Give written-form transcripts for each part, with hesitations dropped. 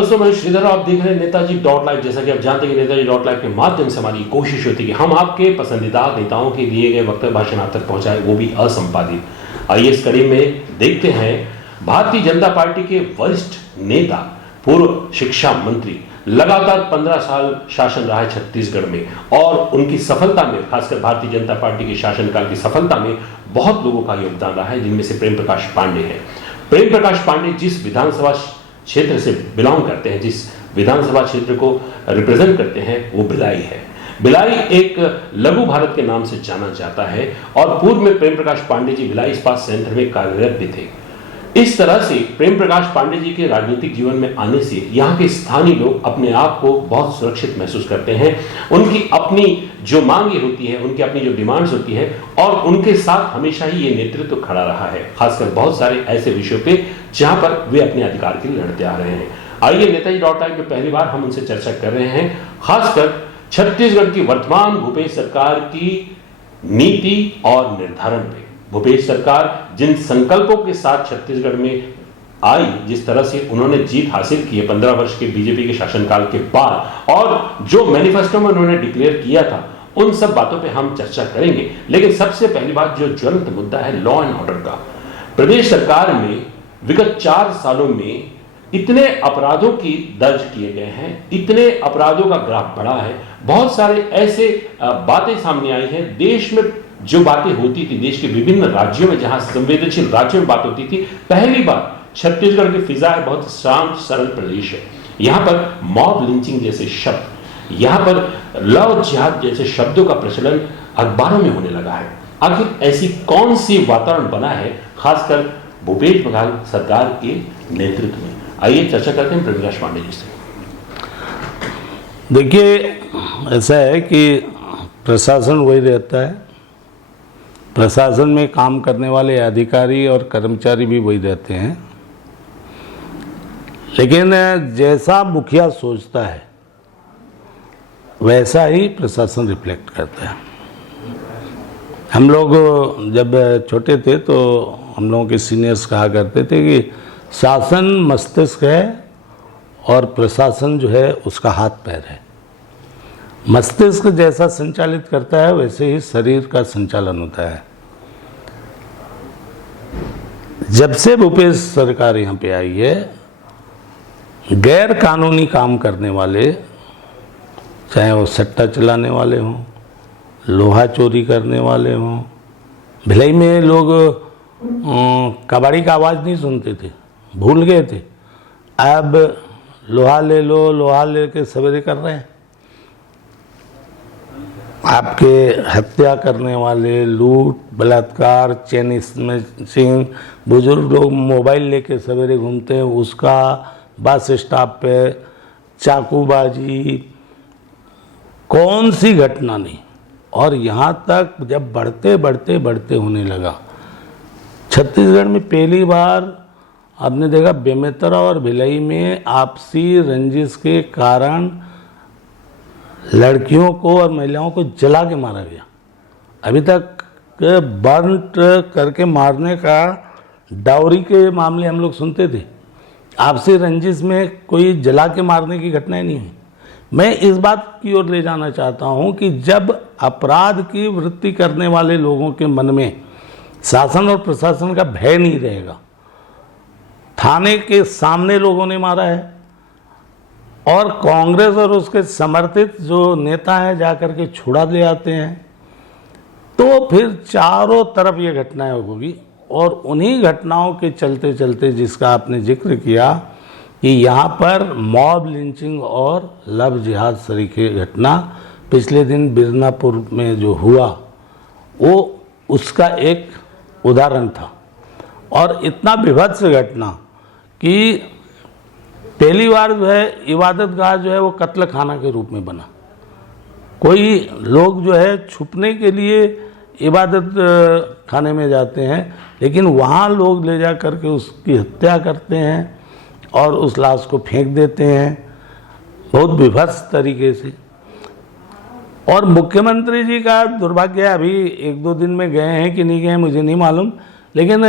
दोस्तों, मैं श्रीधर, आप देख रहे हैं नेताजी डॉट लाइव। जैसा कि आप जानते हैं कि नेताजी डॉट लाइव के माध्यम से हमारी कोशिश होती है कि हम आपके पसंदीदा नेताओं के दिए गए वक्तव्य भाषण आप तक पहुंचाए, वो भी असंपादित। आइए इस कड़ी में देखते हैं भारतीय जनता पार्टी के वरिष्ठ नेता, पूर्व शिक्षा मंत्री, लगातार 15 साल शासन रहा है छत्तीसगढ़ में, और उनकी सफलता में, खासकर भारतीय जनता पार्टी के शासनकाल की सफलता में बहुत लोगों का योगदान रहा है, जिनमें से प्रेम प्रकाश पांडे है। प्रेम प्रकाश पांडे जिस विधानसभा क्षेत्र से बिलोंग करते हैं, जिस विधानसभा क्षेत्र को रिप्रेजेंट करते हैं, वो भिलाई है। भिलाई एक लघु भारत के नाम से जाना जाता है, और पूर्व में प्रेम प्रकाश पांडे जी भिलाई इस्पात संयंत्र में कार्यरत भी थे। इस तरह से प्रेम प्रकाश पांडे जी के राजनीतिक जीवन में आने से यहाँ के स्थानीय लोग अपने आप को बहुत सुरक्षित महसूस करते हैं। उनकी अपनी जो मांगे होती है, उनकी अपनी जो डिमांड्स होती है, और उनके साथ हमेशा ही ये नेतृत्व खड़ा रहा है, खासकर बहुत सारे ऐसे विषयों पे जहां पर वे अपने अधिकार के लिए लड़ते आ रहे हैं। आइए नेताजी डॉट लाइव में पहली बार हम उनसे चर्चा कर रहे हैं, खासकर छत्तीसगढ़ की वर्तमान भूपेश सरकार की नीति और निर्धारण पे। भूपेश सरकार जिन संकल्पों के साथ छत्तीसगढ़ में आई, जिस तरह से उन्होंने जीत हासिल की है 15 वर्ष के बीजेपी के शासनकाल के बाद, और जो मैनिफेस्टो में उन्होंने डिक्लेयर किया था, उन सब बातों पे हम चर्चा करेंगे। लेकिन सबसे पहली बात, जो ज्वलंत मुद्दा है लॉ एंड ऑर्डर का। प्रदेश सरकार में विगत 4 सालों में इतने अपराधों की दर्ज किए गए हैं, इतने अपराधों का ग्राफ बढ़ा है, बहुत सारे ऐसे बातें सामने आई हैं। देश में जो बातें होती थी, देश के विभिन्न राज्यों में, जहां संवेदनशील राज्यों में बात होती थी, पहली बार छत्तीसगढ़ की फिजा है, बहुत शांत सरल प्रदेश है। यहां पर मॉब लिंचिंग जैसे शब्द, यहां पर लव जिहाद जैसे शब्दों का प्रचलन अखबारों में होने लगा है। आखिर ऐसी कौन सी वातावरण बना है, खासकर भूपेश बघेल सरकार के नेतृत्व में? आइए चर्चा करते हैं प्रकाश पांडे जी से। देखिए, ऐसा है कि प्रशासन वही रहता है, प्रशासन में काम करने वाले अधिकारी और कर्मचारी भी वही रहते हैं, लेकिन जैसा मुखिया सोचता है वैसा ही प्रशासन रिफ्लेक्ट करता है। हम लोग जब छोटे थे तो हम लोगों के सीनियर्स कहा करते थे कि शासन मस्तिष्क है और प्रशासन जो है उसका हाथ पैर है। मस्तिष्क जैसा संचालित करता है वैसे ही शरीर का संचालन होता है। जब से भूपेश सरकार यहाँ पे आई है, गैर कानूनी काम करने वाले, चाहे वो सट्टा चलाने वाले हों, लोहा चोरी करने वाले हों, भिलाई में लोग कबाड़ी का आवाज़ नहीं सुनते थे, भूल गए थे। अब लोहा ले लो, लोहा लेके सवेरे कर रहे हैं। आपके हत्या करने वाले, लूट, बलात्कार, चेन स्नैचिंग, बुजुर्ग लोग मोबाइल लेके सवेरे घूमते हैं, उसका बस स्टॉप पे चाकूबाजी, कौन सी घटना नहीं। और यहाँ तक जब बढ़ते बढ़ते बढ़ते होने लगा, छत्तीसगढ़ में पहली बार आपने देखा बेमेतरा और भिलाई में आपसी रंजिश के कारण लड़कियों को और महिलाओं को जला के मारा गया। अभी तक बर्न करके मारने का डाउरी के मामले हम लोग सुनते थे, आपसी रंजिश में कोई जला के मारने की घटनाएं नहीं हुई। मैं इस बात की ओर ले जाना चाहता हूं कि जब अपराध की वृत्ति करने वाले लोगों के मन में शासन और प्रशासन का भय नहीं रहेगा, थाने के सामने लोगों ने मारा है, और कांग्रेस और उसके समर्थित जो नेता हैं जाकर के छुड़ा ले आते हैं, तो फिर चारों तरफ ये घटनाएं होगी। और उन्हीं घटनाओं के चलते चलते, जिसका आपने जिक्र किया कि यहाँ पर मॉब लिंचिंग और लव जिहाद सरीखे घटना पिछले दिन बिरनापुर में जो हुआ, वो उसका एक उदाहरण था। और इतना विभत्स घटना कि पहली बार जो है इबादत गाह जो है वो कत्ल खाना के रूप में बना। कोई लोग जो है छुपने के लिए इबादत खाने में जाते हैं, लेकिन वहाँ लोग ले जा करके उसकी हत्या करते हैं और उस लाश को फेंक देते हैं, बहुत विभत्स तरीके से। और मुख्यमंत्री जी का दुर्भाग्य है, अभी 1-2 दिन में गए हैं कि नहीं गए मुझे नहीं मालूम, लेकिन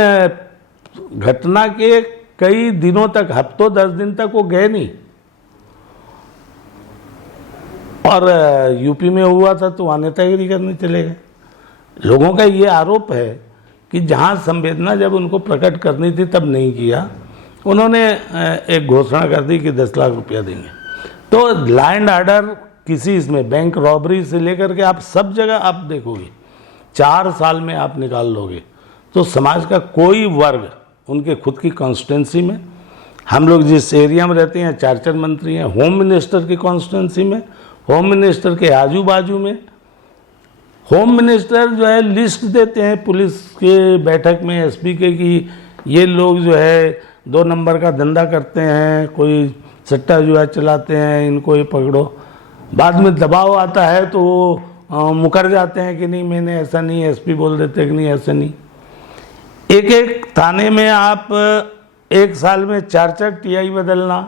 घटना के कई दिनों तक, हफ्तों 10 दिन तक वो गए नहीं। और यूपी में हुआ था तो वहाँ नेतागिरी करने चले गए। लोगों का ये आरोप है कि जहाँ संवेदना जब उनको प्रकट करनी थी तब नहीं किया। उन्होंने एक घोषणा कर दी कि 10 लाख रुपया देंगे। तो लॉ एंड ऑर्डर किसी इसमें बैंक रॉबरी से लेकर के आप सब जगह आप देखोगे 4 साल में आप निकाल लोगे तो समाज का कोई वर्ग उनके खुद की कॉन्स्टिट्यूंसी में, हम लोग जिस एरिया में रहते हैं 4 मंत्री हैं, होम मिनिस्टर की कॉन्स्टिट्यूंसी में, होम मिनिस्टर के आजू बाजू में, होम मिनिस्टर जो है लिस्ट देते हैं पुलिस के बैठक में एसपी के कि ये लोग जो है 2 नंबर का धंधा करते हैं, कोई सट्टा जुआ चलाते हैं, इनको ये पकड़ो। बाद में दबाव आता है तो वो मुकर जाते हैं कि नहीं मैंने ऐसा नहीं, एसपी बोल देते कि नहीं ऐसा नहीं। एक थाने में आप 1 साल में 4 टीआई बदलना।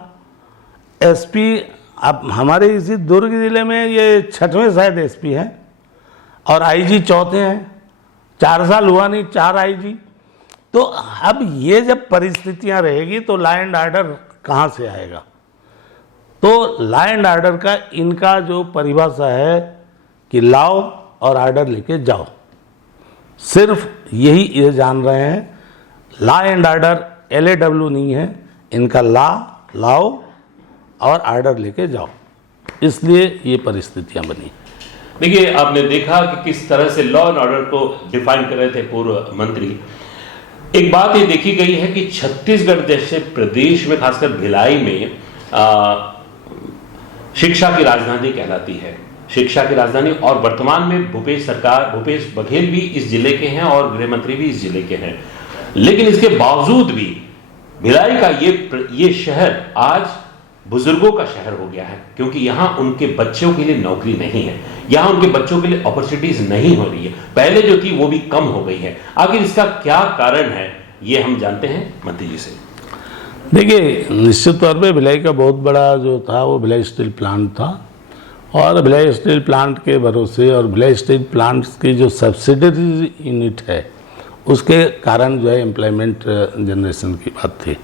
एसपी आप हमारे इसी दुर्ग जिले में ये 6वें शायद एसपी हैं और आईजी 4थे हैं। 4 साल हुआ नहीं 4 आईजी। तो अब ये जब परिस्थितियां रहेगी तो लॉ एंड ऑर्डर कहाँ से आएगा? तो लॉ एंड ऑर्डर का इनका जो परिभाषा है कि लाओ और ऑर्डर लेके जाओ, सिर्फ यही ये जान रहे हैं। लॉ एंड ऑर्डर LAW नहीं है, इनका लाओ और ऑर्डर लेके जाओ, इसलिए ये परिस्थितियां बनी। देखिए, आपने देखा कि किस तरह से लॉ एंड ऑर्डर को डिफाइन कर रहे थे पूर्व मंत्री। एक बात ये देखी गई है कि छत्तीसगढ़ जैसे प्रदेश में, खासकर भिलाई में शिक्षा की राजधानी कहलाती है, शिक्षा की राजधानी। और वर्तमान में भूपेश बघेल भी इस जिले के हैं और गृह मंत्री भी इस जिले के हैं। लेकिन इसके बावजूद भी भिलाई का ये शहर आज बुजुर्गों का शहर हो गया है, क्योंकि यहां उनके बच्चों के लिए नौकरी नहीं है, यहां उनके बच्चों के लिए अपॉर्चुनिटीज नहीं हो रही है, पहले जो थी वो भी कम हो गई है। आखिर इसका क्या कारण है, ये हम जानते हैं मंत्री जी से। देखिए, निश्चित तौर पे भिलाई का बहुत बड़ा जो था वो भिलाई स्टील प्लांट था और भिलाई स्टील प्लांट के भरोसे और भिलाई स्टील प्लांट की जो सब्सिडरी यूनिट है उसके कारण जो है एम्प्लॉयमेंट जनरेशन की बात थी।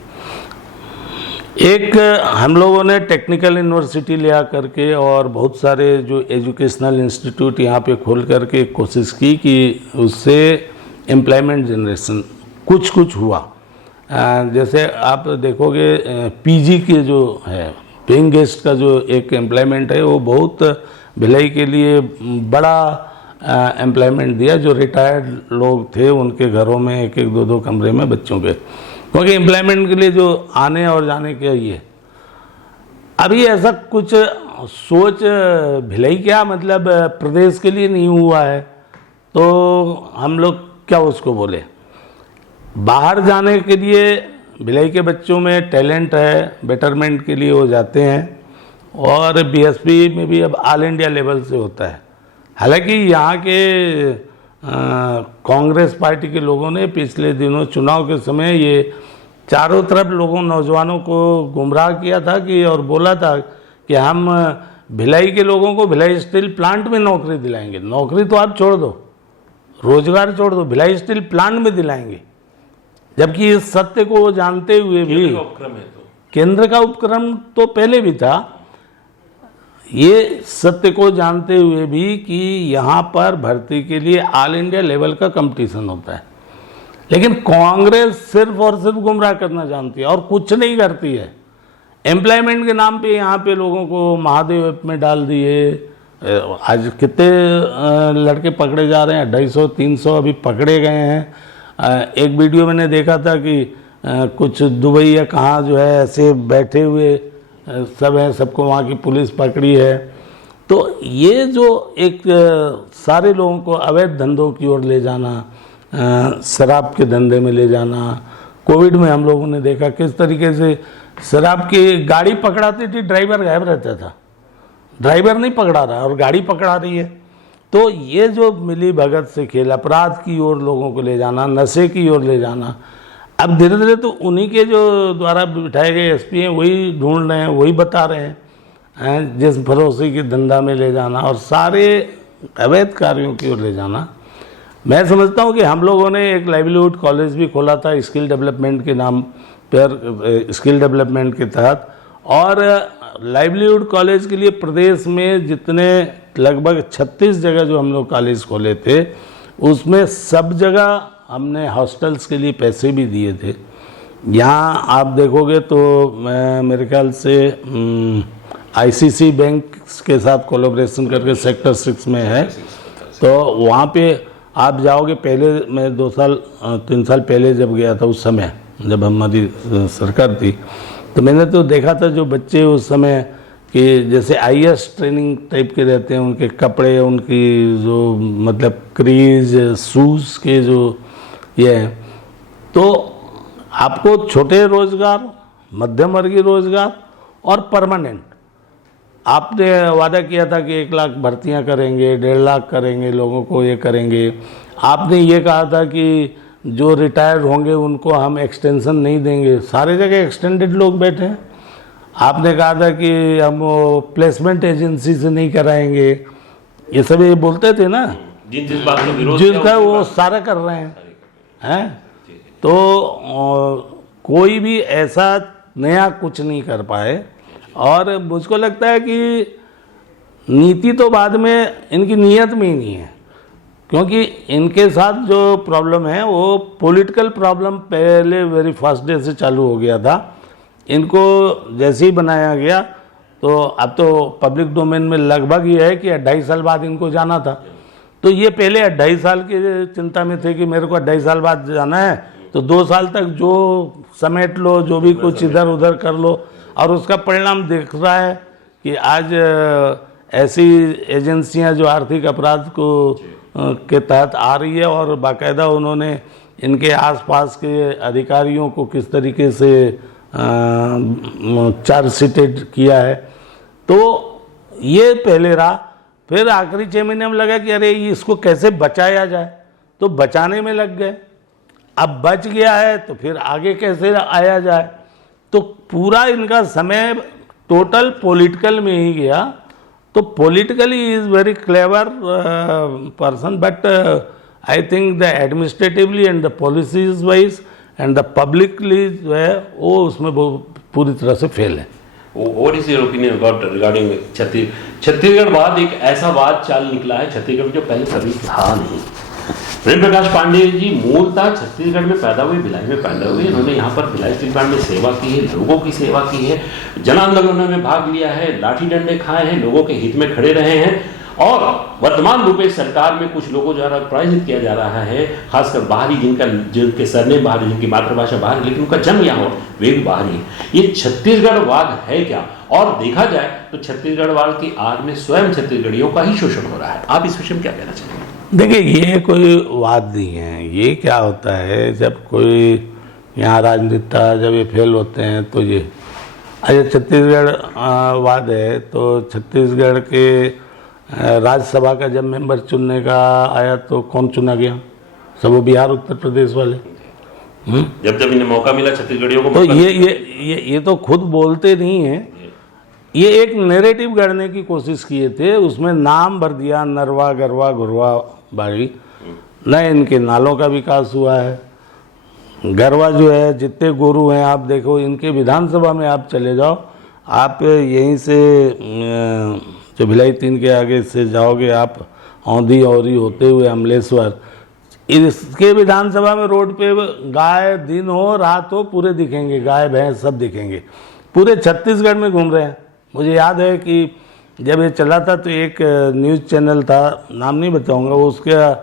एक हम लोगों ने टेक्निकल यूनिवर्सिटी ले आ करके और बहुत सारे जो एजुकेशनल इंस्टीट्यूट यहाँ पे खोल करके कोशिश की कि उससे एम्प्लॉयमेंट जनरेशन कुछ हुआ। जैसे आप देखोगे पीजी के जो है पेइंग गेस्ट का जो एक एम्प्लॉयमेंट है वो बहुत भिलाई के लिए बड़ा एम्प्लॉयमेंट दिया। जो रिटायर्ड लोग थे उनके घरों में 1-1, 2-2 कमरे में बच्चों के, क्योंकि एम्प्लॉयमेंट के लिए जो आने और जाने के ये अभी ऐसा कुछ सोच भिलाई क्या मतलब प्रदेश के लिए नहीं हुआ है, तो हम लोग क्या उसको बोले। बाहर जाने के लिए भिलाई के बच्चों में टैलेंट है, बेटरमेंट के लिए वो जाते हैं और बीएसपी में भी अब ऑल इंडिया लेवल से होता है। हालांकि यहाँ के कांग्रेस पार्टी के लोगों ने पिछले दिनों चुनाव के समय ये चारों तरफ नौजवानों को गुमराह किया था कि और बोला था कि हम भिलाई के लोगों को भिलाई स्टील प्लांट में नौकरी दिलाएंगे। नौकरी तो आप छोड़ दो, रोजगार छोड़ दो, भिलाई स्टील प्लांट में दिलाएंगे। जबकि इस सत्य को जानते हुए भी केंद्र का उपक्रम तो पहले भी था, ये सत्य को जानते हुए भी कि यहाँ पर भर्ती के लिए ऑल इंडिया लेवल का कंपटीशन होता है, लेकिन कांग्रेस सिर्फ और सिर्फ गुमराह करना जानती है और कुछ नहीं करती है। एम्प्लॉयमेंट के नाम पे यहाँ पे लोगों को महादेव ऐप में डाल दिए। आज कितने लड़के पकड़े जा रहे हैं, 250-300 अभी पकड़े गए हैं। एक वीडियो मैंने देखा था कि कुछ दुबई या कहाँ जो है ऐसे बैठे हुए सब हैं, सबको वहाँ की पुलिस पकड़ी है। तो ये जो एक सारे लोगों को अवैध धंधों की ओर ले जाना, शराब के धंधे में ले जाना। कोविड में हम लोगों ने देखा किस तरीके से शराब की गाड़ी पकड़ाती थी, ड्राइवर गायब रहता था, ड्राइवर नहीं पकड़ा रहा और गाड़ी पकड़ा रही है। तो ये जो मिली भगत से खेल, अपराध की ओर लोगों को ले जाना, नशे की ओर ले जाना, अब धीरे धीरे तो उन्हीं के जो द्वारा बिठाए गए एसपी हैं वही ढूंढ रहे हैं, वही बता रहे हैं जिस भरोसे की धंधा में ले जाना और सारे अवैध कार्यों की ओर ले जाना। मैं समझता हूँ कि हम लोगों ने एक लाइवलीहुड कॉलेज भी खोला था स्किल डेवलपमेंट के नाम पर, स्किल डेवलपमेंट के तहत, और लाइवलीहुड कॉलेज के लिए प्रदेश में जितने लगभग 36 जगह जो हम लोग कॉलेज खोले थे, उसमें सब जगह हमने हॉस्टल्स के लिए पैसे भी दिए थे। यहाँ आप देखोगे तो मेरे ख्याल से आईसीसी बैंक के साथ कोलैबोरेशन करके सेक्टर 6 में है, तो वहाँ पे आप जाओगे। पहले मैं 3 साल पहले जब गया था, उस समय जब हमारी सरकार थी, तो मैंने तो देखा था जो बच्चे उस समय कि जैसे आईएएस ट्रेनिंग टाइप के रहते हैं, उनके कपड़े, उनकी जो मतलब क्रीज, शूज़ के जो ये हैं, तो आपको छोटे रोजगार, मध्यम वर्गीय रोजगार और परमानेंट, आपने वादा किया था कि 1 लाख भर्तियां करेंगे, 1.5 लाख करेंगे, लोगों को ये करेंगे। आपने ये कहा था कि जो रिटायर्ड होंगे उनको हम एक्सटेंशन नहीं देंगे, सारे जगह एक्सटेंडेड लोग बैठे हैं। आपने कहा था कि हम वो प्लेसमेंट एजेंसी से नहीं कराएंगे, ये सब ये बोलते थे ना, जिस बात का विरोध जिनका वो सारा कर रहे हैं। तो कोई भी ऐसा नया कुछ नहीं कर पाए, और मुझको लगता है कि नीति तो बाद में, इनकी नीयत में ही नहीं है, क्योंकि इनके साथ जो प्रॉब्लम है वो पॉलिटिकल प्रॉब्लम पहले वेरी फर्स्ट डे से चालू हो गया था। इनको जैसे ही बनाया गया, तो अब तो पब्लिक डोमेन में लगभग ये है कि 2.5 साल बाद इनको जाना था। तो ये पहले 2.5 साल की चिंता में थे कि मेरे को 2.5 साल बाद जाना है, तो 2 साल तक जो समेट लो, जो भी कुछ इधर उधर कर लो, और उसका परिणाम दिख रहा है कि आज ऐसी एजेंसियां जो आर्थिक अपराध को के तहत आ रही है, और बाकायदा उन्होंने इनके आसपास के अधिकारियों को किस तरीके से चार्जशीटेड किया है। तो ये पहले रहा। फिर आखिरी 6 महीने में लगा कि अरे इसको कैसे बचाया जाए, तो बचाने में लग गए। अब बच गया है तो फिर आगे कैसे आया जाए, तो पूरा इनका समय टोटल पॉलिटिकल में ही गया। तो politically is very clever person, but I think the administratively and the policies wise and the publicly जो है वो उसमें पूरी तरह से फेल है। What is your opinion about regarding Chhattisgarh वाद? एक ऐसा वाद चाल निकला है छत्तीसगढ़ में जो पहले कभी था नहीं। प्रेम प्रकाश पांडेय जी मूलतः छत्तीसगढ़ में पैदा हुए, भिलाई में पैदा हुए। इन्होंने यहाँ पर भिलाई स्टील प्लांट में सेवा की है, लोगों की सेवा की है, जन आंदोलनों में भाग लिया है, लाठी डंडे खाए हैं, लोगों के हित में खड़े रहे हैं। और वर्तमान रूपे सरकार में कुछ लोगों द्वारा पराजित किया जा रहा है, खासकर बाहरी, जिनके सरनेम बाहरी, जिनकी मातृभाषा बाहरी, लेकिन उनका जन्म यहाँ हो, वे भी बाहरी है। ये छत्तीसगढ़ वाद है क्या? और देखा जाए तो छत्तीसगढ़ वाद की आड़ में स्वयं छत्तीसगढ़ियों का ही शोषण हो रहा है। आप इस विषय में क्या कहना चाहेंगे? देखिए, ये कोई वाद नहीं है। ये क्या होता है, जब कोई यहाँ राजनेता जब ये फेल होते हैं तो ये अच्छा छत्तीसगढ़ वाद है। तो छत्तीसगढ़ के राज्यसभा का जब मेंबर चुनने का आया तो कौन चुना गया? सब वो बिहार उत्तर प्रदेश वाले। जब इन्हें मौका मिला छत्तीसगढ़ियों को, तो ये तो खुद बोलते नहीं है, ये एक नैरेटिव गढ़ने की कोशिश किए थे। उसमें नाम भर दिया, नरवा, गरवा, घुरवा, बाड़ी। न इनके नालों का विकास हुआ है। गरवा जो है, जितने गोरू हैं आप देखो, इनके विधानसभा में आप चले जाओ, आप यहीं से जो भिलाई 3 के आगे से जाओगे आप, औंधी औरी होते हुए अमलेश्वर, इसके विधानसभा में रोड पे गाय दिन हो रात हो पूरे दिखेंगे, गाय भैंस सब दिखेंगे। पूरे छत्तीसगढ़ में घूम रहे हैं। मुझे याद है कि जब ये चला था तो एक न्यूज़ चैनल था, नाम नहीं बताऊंगा, वो उसके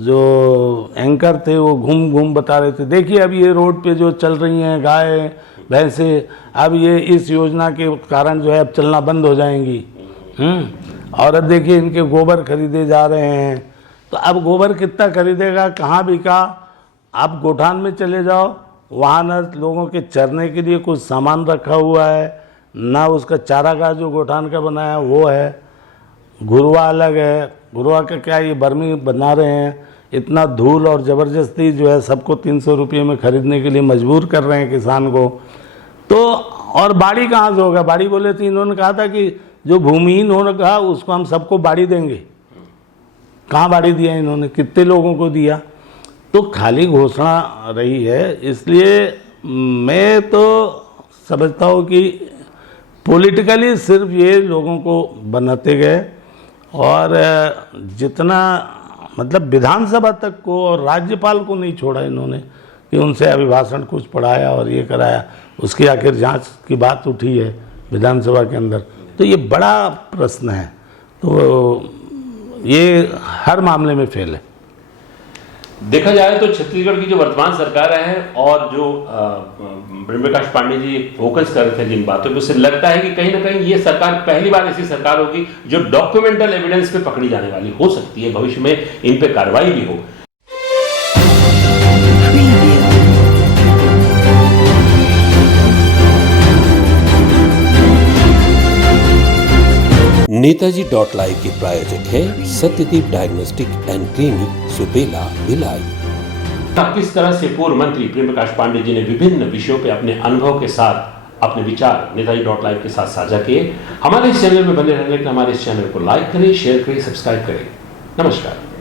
जो एंकर थे वो घूम घूम बता रहे थे, देखिए अब ये रोड पे जो चल रही हैं गाय भैंसे, अब ये इस योजना के कारण जो है अब चलना बंद हो जाएंगी। और अब देखिए इनके गोबर खरीदे जा रहे हैं। तो अब गोबर कितना खरीदेगा, कहाँ बिका? आप गोठान में चले जाओ, वहाँ न लोगों के चरने के लिए कुछ सामान रखा हुआ है, ना उसका चारागाह जो गोठान का बनाया वो है। घुरवा अलग है। घुरवा का क्या, ये बर्मी बना रहे हैं, इतना धूल और ज़बरदस्ती जो है सबको 300 रुपये में खरीदने के लिए मजबूर कर रहे हैं किसान को। तो और बाड़ी कहाँ से होगा? बाड़ी बोले थे, इन्होंने कहा था कि जो भूमिहीन होगा उसको हम सबको बाड़ी देंगे। कहाँ बाड़ी दिया इन्होंने? कितने लोगों को दिया? तो खाली घोषणा रही है। इसलिए मैं तो समझता हूँ कि पॉलिटिकली सिर्फ ये लोगों को बनाते गए और जितना मतलब विधानसभा तक को और राज्यपाल को नहीं छोड़ा इन्होंने कि उनसे अभिभाषण कुछ पढ़ाया और ये कराया। उसकी आखिर जांच की बात उठी है विधानसभा के अंदर, तो ये बड़ा प्रश्न है। तो ये हर मामले में फेल है। देखा जाए तो छत्तीसगढ़ की जो वर्तमान सरकार है और जो प्रेमप्रकाश पांडे जी फोकस कर रहे थे जिन बातों पे, उससे लगता है कि कहीं ना कहीं ये सरकार पहली बार ऐसी सरकार होगी जो डॉक्यूमेंटल एविडेंस पे पकड़ी जाने वाली हो सकती है। भविष्य में इन पे कार्रवाई भी हो। नेताजी.live के प्रायोजक है Satyadeep diagnostic and clinic, Supela, Bhilai. किस तरह से पूर्व मंत्री प्रेमप्रकाश पांडे जी ने विभिन्न विषयों पे अपने अनुभव के साथ अपने विचार नेताजी.live के साथ साझा किए। हमारे इस चैनल में बने रहने के लिए हमारे इस चैनल को लाइक करें, शेयर करें, सब्सक्राइब करें। नमस्कार।